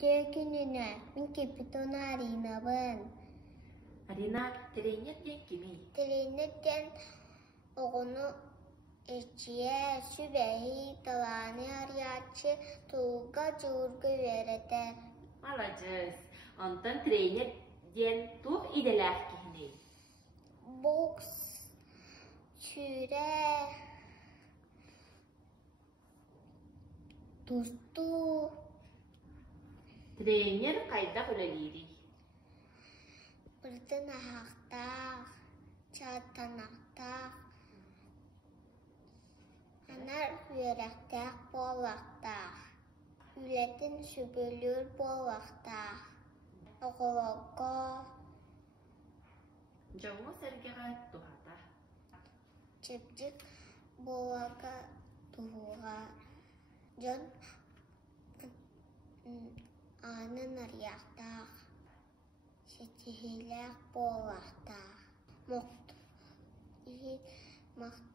Күтте күнүнө мен кепитон Арина бын. Арина, терейнет ден кеми? Терейнеттен оғыну эчие сүбәйи таланы арячы туға жуыргы верете. Молодец. Онтан тренер ден тух иделах кихни. Бокс чүре тусту. Тренер кайда хөлелири? Бірдін ағақтақ, чаттанақтақ, анар үйерақтақ болақтақ, үлетін сүбелер болақтақ, оғылығы, Жауы сәргеға тухата. чепчік болаға туға, жон анын арияқтақ, Сетихилях болақтақ, мақту